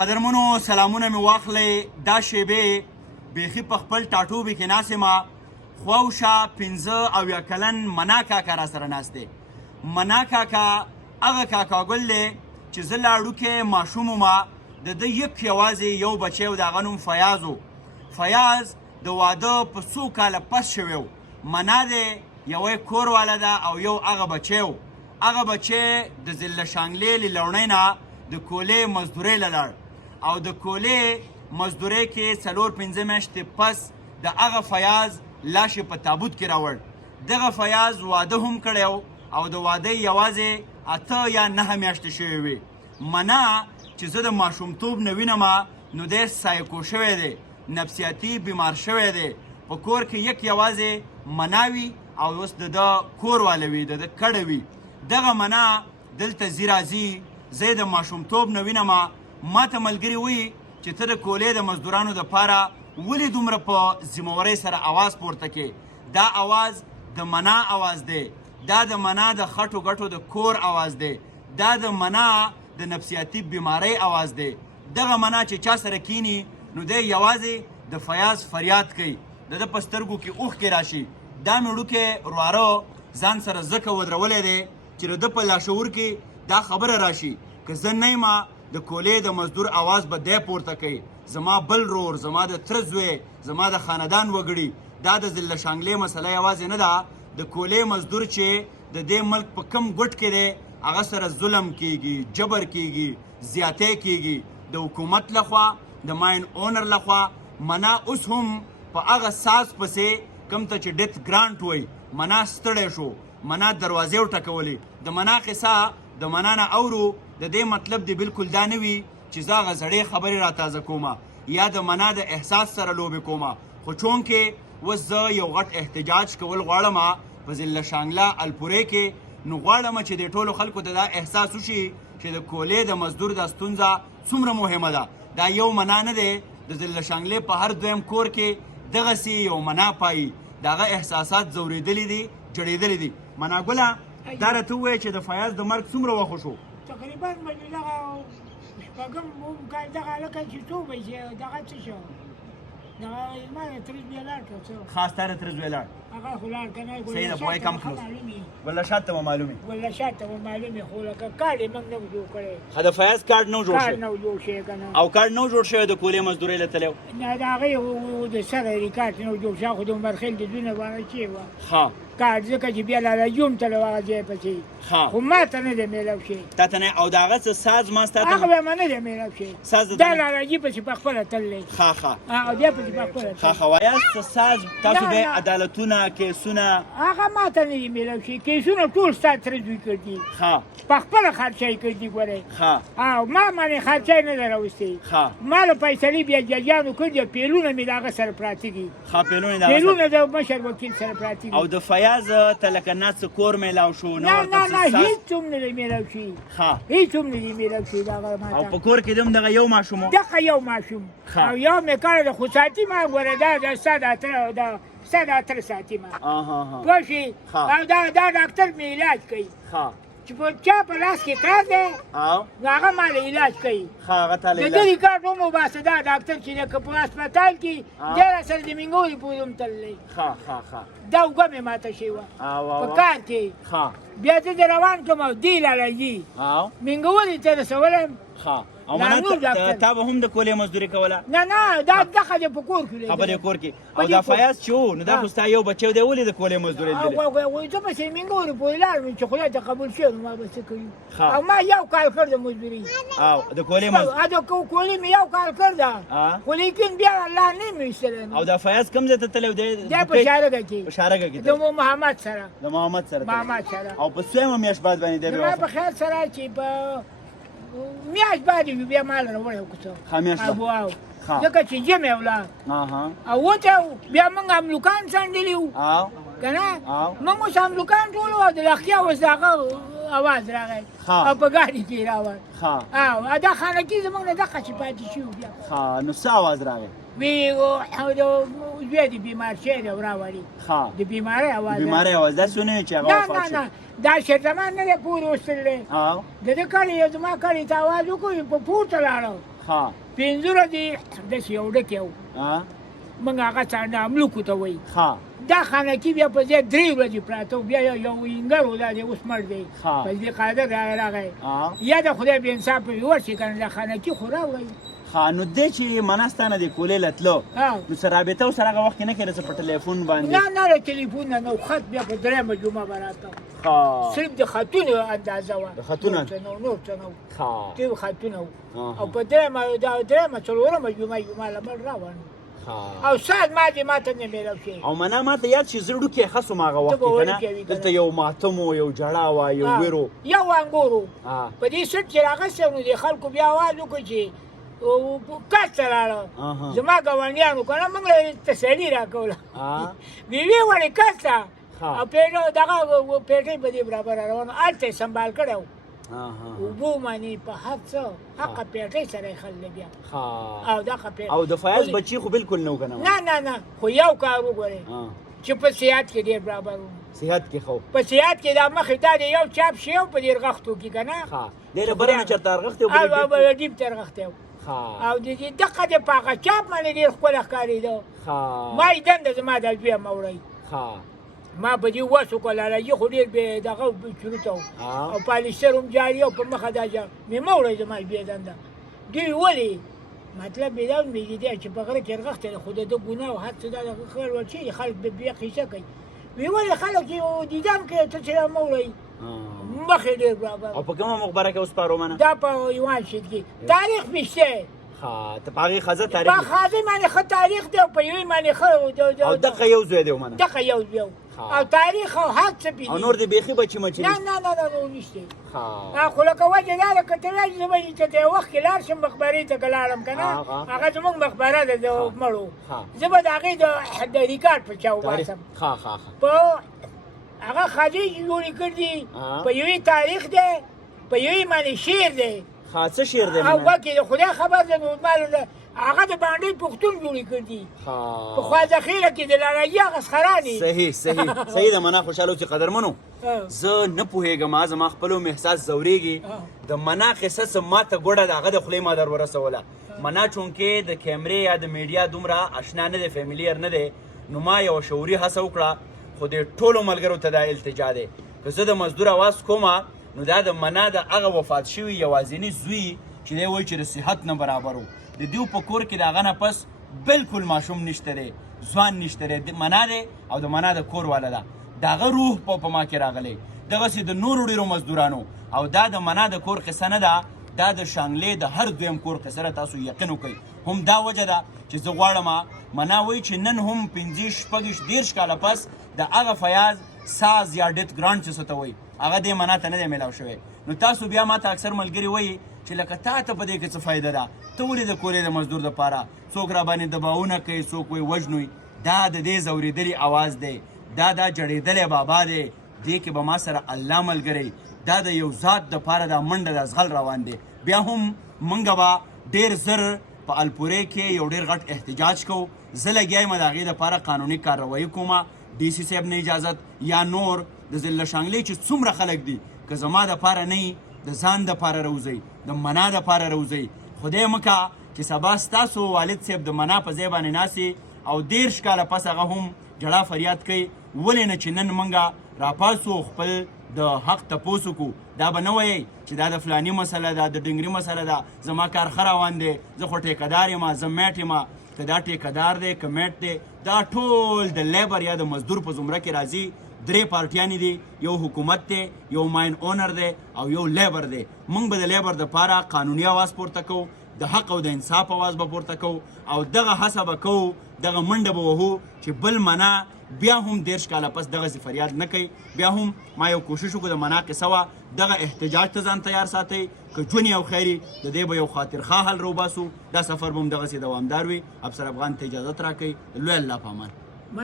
قدرمنو سلامونه مې واخلئ دا شیبې بیخي په خپل ټاټوبي کې ناست یمه خواوشا 15 کلن منا کاکا را سره ناست دی. منا کاکا هغه کاکاګل دی چې زه لا وړوکی ماشوم ومه د ده یوازې یو بچی و د هغه نوم فیاض و. فیاض د واده په څو کاله پس شوی و. منا دی یوه کور والا ده او یو هغه بچی و. هغه بچی د ضلع شانګلې له لوڼۍ نه د کولې مزدورۍ له لاړ او د کولې مزدورۍ کې 4-5 میاشتې پس د هغه فیاض لاش یې په تابوت کې راوړ. دغه فیاض واده هم کړی او د واده یوازې 8 یا 9 میاشتې شوې وې. منا چې زه د ماشومتوب نه وینم نو دی سایکو شوی دی، نفسیاتي بیمار شوی دی. په کور کې یوازې منا وي او اوس د ده کور والا وي، د ده کډه وي. دغه منا دلته ځي راځي، زه یې د ماشومتوب نه وینم. ما ته ملګري وایي چې ته د کولې د مزدورانو دپاره ولې دومره په ذمهورۍ سره اواز پورته کې؟ دا اواز د منا اواز دی، دا د منا د خټو ګټو د کور اواز دی، دا د منا د نفسیاتي بیمارۍ اواز دی. دغه منا چې چا سره کینی نو دی یوازې د فیاض فریاد کوي، د ده په سترګو کې اوښکې راشي. دا مې وړوکی ورواره ځان سره ځکه ودرولی دی چې د ده په لاشعور کې دا خبره راشي که زه نه یم د کولې د مزدور اواز به دی پورته کوي. زما بل رور، زما د تره زوی، زما د خاندان وګړي. دا د ضلع شانګلې مسله یوازې نه ده، د کولې مزدور چې د دې ملک په کم ګوټ کې دی هغه سره ظلم کیږي، جبر کیږي، زیاتی کیږي د حکومت لخوا، د ماین اونر لخوا. منا اوس هم په هغه ساز پسې کوم ته چې ډیت ګرانټ وایي. منا ستړی شو، منا دروازې وټکولې. د منا قصه د منا نه اورو، د دې مطلب دی بالکل دا نه وي چې زه هغه زړې خبرې را تازه کومه یا د منا د احساس سره لوبې کومه. خو چونکې اوس زه یو غټ احتجاج کول غواړم په ضلع شانګله الپورې کې، نو غواړم چې د ټولو خلکو ته دا احساس وشي چې د کولې د مزدور دا ستونزه څومره مهمه ده. دا یو منا نه دی، د ضلع شانګلې په هر دویم کور کې دغسې یو منا پایي. د هغه احساسات ځورېدلي دي، جړېدلي دي. منا ګله دا راته ووایه چې د فیاض د مرګ څومره وخت وشو؟ تقریبا دغه شپږم کال دغه هلکه چې څو بجې دغه څه شو دغه ما یې ترې بیا لاړ کړ څه خاص تا یې تره زوی لاړ؟ هغه خو لاړ که نه صحیح ده، بوی کم کلوز ولا شاته به معلومې ولا شاته به معلومې خو لکه کارډ یې موږ نه و جوړ کړی. ښه د فیاض کارډ نه و جوړ کارډ شوی؟ نه و جوړ شوی که نه. او کارډ نه و جوړ شوی د کولې مزدورۍ له تللی و؟ نه د هغې د سره ریکارډ نه و جوړ شوی، خو د عمرخیل د دونه باندې چې وه ښه کارډ ځکه چې بیا لالاجوم تللی و هغه ځای پسې، خو ما ته نه دی میلاو شوی. تا ته نه؟ او د هغه څه ساز ما ستا هغه ته بیا ما نه دی میلاو شوی. ساز دا لالاجي پسې په خپله تللی ښه ښه او بیا پسې په خپله ښه ښه وایاست څه ساز تاسو به عدالتونه کیسونه؟ هغه ما ته نه دي میلاو شوي، کیسونه ټول ستا تره دوی کړي، ښه په خپله خرچه یې کړي. ګورئ ښه او ما باندې خرچه یې نه ده راوستې. ښه ما له فیصلې بیا ججیانو کړي دي، پیلونه مې د هغه سره پراته دي، ښه پیلونه د پیلونه د مشر وکیل سره پراته دي. او د فیاض ته لکه نه څه کور میلاو شو؟ نه نه نه هېڅ هم نه دی میلاو شوي، ښه هېڅ هم نه دی میلاو شوي د هغه ما او ته. په کور کې هم دغه یو ماشوم و؟ دغه یو ماشوم او یو مې کړی ده، خو ساتي ما ګوره دا ستا د اتره ساتي ما پوه شوې. او دا ډاکټر مې علاج کوي چې په چا په لاس کې کار دی نو هغه ما له علاج کوي. د ده ریکارډ هم وباسه دا ډاکټر چې دی که په هسپتال کې دی راسره د مینګورې پورې هم تللی. دا اوږه مې ماته شوې وه په کار کې. بیا زه د روان کړم او دې لالاجي مینګورې ته رسولم. او تا به هم د کولې مزدوري کوله؟ نه نه دا دغه دی په کور کې خبرې کور کې. او دا فیاض چې و نو دا خو ستا یو بچی و دی ولې د کولې مزدوري لیدلې؟ زه پسې مینګورې پورې لاړم چې خدای ته قبول شوی نو ما به څه کوي. او ما یو کال کړ د مزدوري او د کولې مزدوري د کولې مې یو کال کړ ده، خو لیکن بیا الله نه مې ایستلی. او دا فیاض کوم ځای ته تللی و؟ دی په شارګه کې، په شارګه کې د محمد سره محمد سره او په څویمه میاشت بعد باندې دی زما په خیال سره چې په میاشت بعد یې بیا ما له راوړی و که څه ابواو ځکه چې ژمی ولاړ او وته بیا موږ املوکان څنډلي وو که نه. موږ اوس املوکان ټول وو د لښتیا اوس د هغه اواز راغی او په ګاډي کې یې راوړ او دا خانکي زموږ نه دغسې پاتې شوي وو. بیا نو څه اواز راغی؟ وی زوی د بیمار شوی دی او راوړي د بیمارۍ اواز دا څه نه چې هغه وفات شو؟ نه دا شېر زمان نه دی پورې وستلی. د ده کړی زما کړی ته اواز وکړو په پورته لاړو پنځه ورځې داسې یو ډکی و موږ هغه څانډه املوکو ته وایي دا خانکي بیا په ځای 3 ورځې پراته و بیا یو وینګر و دا دی اوس مړ دی فضلي قادر راغی یا د خدای بې انصافه وي ورشي که نه دا خانکي خو راوړئ نو دی چې مناسته نه دی کولې له تلو نو څه رابطه ورسره هغه وخت کې نه کېده څه په ټلیفون باندې نه د ټلیفون نه نو خط بیا په درېیمه جمعه به راته صرف د خطونو اندازه وه د خطونه نور څه نه و ټول خطونه وو او په درېیمه څلورمه جمعه له مړ راوړ او ساعت ما ته نه میلاو شي او منا ما ته یاد شي زه ډوکی خس وم هغه وخت کې که نه دلته یو ماتم و یو ژړا وه یو ویر و یو انګور و په دې سټ چې راغستی نو د خلکو بیا آواز وکړو چې کس ته لاړه زما ګاونډیانو که نه موږ له تسلي راکوله ویې وړې کس ته او دغه پیټۍ په دې برابر روانو هلته یې سنبال کړی و اوبو منی په هر څه حقه پیټۍ سره یې خللی بیا او دغه پیټۍ او د فیاض بچي خو بالکل نه و که نه نه خو یو کار وګورئ چې په صحت کې ډېر برابر و صحت کې خو په صحت کې دا مخې دا د یو چاپ شی و په دې رغښتو کې که نه دی له بره نه چېرته رغښتی و او ډیب ته رغښتی و او د دې دقه د په هغه چاپ باندې ډېر ښکلی ښکارېده ما یې دنده زما دا زوی مه وړئ ما په دې وس وکړه لالجي خو ډېر بې دغه چروته و او پالیسټر هم جاري او په مخه دا مې مه وړئ زما زوی دنده دوی ولې مطلب یې دا مې دی چې په غره کې رغښتی دی خو د ده ګناه او هر څه دا دغه خیر ورچېږي خلک بیا قیصه کوي ویې ولې خلک یې دیدن کوي ته چې مه وړئ مخې ډېر برابر او په کومه مخبره کې اوسپارو منه دا په ایوان شید کې تاریخ میشته ته په هغې ښځه تاریخ په ښځې باندې ښه تاریخ دی او په یوې باندې ښه او دقه یو زوی دی ومنه دقه یو زوی او تاریخ او هر څه پېژني او نور دې بیخي بچي مچي نه نور نشته خو لکه وجه دا ده که ته وایې زه به چې د یو وخت کې لاړ شم مقبرې ته که لاړم که نه هغه زموږ مقبره ده د مړو زه به د هغې د ریکارډ په چا وباسم په هغه خاجي جوړې کړي دي په یوې تاریخ دی په یوې باندې شعر دی څه شعر دی او وکې د خدای خبر دی نو معلومه هغه د باندې پښتون جوړې کړي دي په خواځخیره کې د لالاجي هغه سخرانې صحیح ده منا خوشحاله چې قدرمنو زه نه پوهېږم زما خپل هم احساس ځورېږي د منا قصه څه ماته ګوډه د هغه د خولې ما در ورسوله منا چونکې د کیمرې یا د میډیا دومره اشنا نه دی فیملیر نه دی نو ما یوه شعوري هڅه وکړه خو د ټولو ملګرو ته دا التجا دی که زه د مزدور اواز کومه نو دا د منا د هغه وفات شوي یوازیني زوی چې دی وایي چې د صحت نه برابر و د دیو په کور کې د هغه نه پس بالکل ماشوم نشته دی ځوان نشته دی منا دی او د منا د کور والا ده د هغه روح په ما کې راغلی دغسې د نورو ډېرو مزدورانو او دا د منا د کور قصه نه ده دا د شانګلې د هر دویم کور قصه ده تاسو یقین وکئ هم دا وجه ده چې زه غواړم منا وایي چې نن هم 15-20 کاله پس د هغه فیاض ساز یا ډیت ګرانټ چې څه ته وایي هغه دې منا ته نه دی میلاو شوی نو تاسو بیا ما ته اکثر ملګري وایي چې لکه تا ته په دې کې څه فایده ده ته ولې د کورې د مزدور دپاره څوک را باندې دباونه کوي څوک وایي وژنوي دا د دې ځورېدلي اواز دی دا جړېدلی بابا دی دې کې به ما سره الله ملګری دا د یو ذات دپاره دا منډه د ازغل روان دی بیا هم موږ به ډېر زر په الپورې کې یو ډېر غټ احتجاج کوو زه لګیا یم د هغې دپاره قانوني کارروایي کومه ډي سي صاحب نه اجازت یا نور د ضلع شانګلې چې څومره خلک دي که زما دپاره نه وي د ځان دپاره روځئ د منا دپاره روځئ خدای مکه چې سبا ستاسو والد صاحب د منا په ځای باندې ناستې او 13 کاله پس هغه هم جړا فریاد کوي ولې نه چې نن موږ راپاسو خپل د حق تپوس وکړو دا به نه وایئ چې دا د فلاني مسله ده د ډنګري مسله ده زما کار ښه روان دی زه خو ټیکهدار یم زه میټ یم که دا ټیکهدار دی که میټ دی دا ټول د لیبر یا د مزدور په زمره کې راځي 3 پارټیانې دي یو حکومت دی یو ماین اونر دی او یو لیبر دی موږ به د لیبر دپاره قانوني اواز پورته کوو د حق او د انصاف اواز به پورته کوو او دغه هڅه به کوو دغه منډه به وهو چې بل منا بیا هم 13 کاله پس دغسې فریاد نه کوي بیا هم ما یو کوشش وکړو د منا قصه وه دغه احتجاج ته ځان تیار ساتئ که ژوند او خیري د دې به یو خاطرخواه حل روباسو دا سفر به هم دغسې دوامدار وي افسر افغان ته اجازت راکوئ لوی الله په امان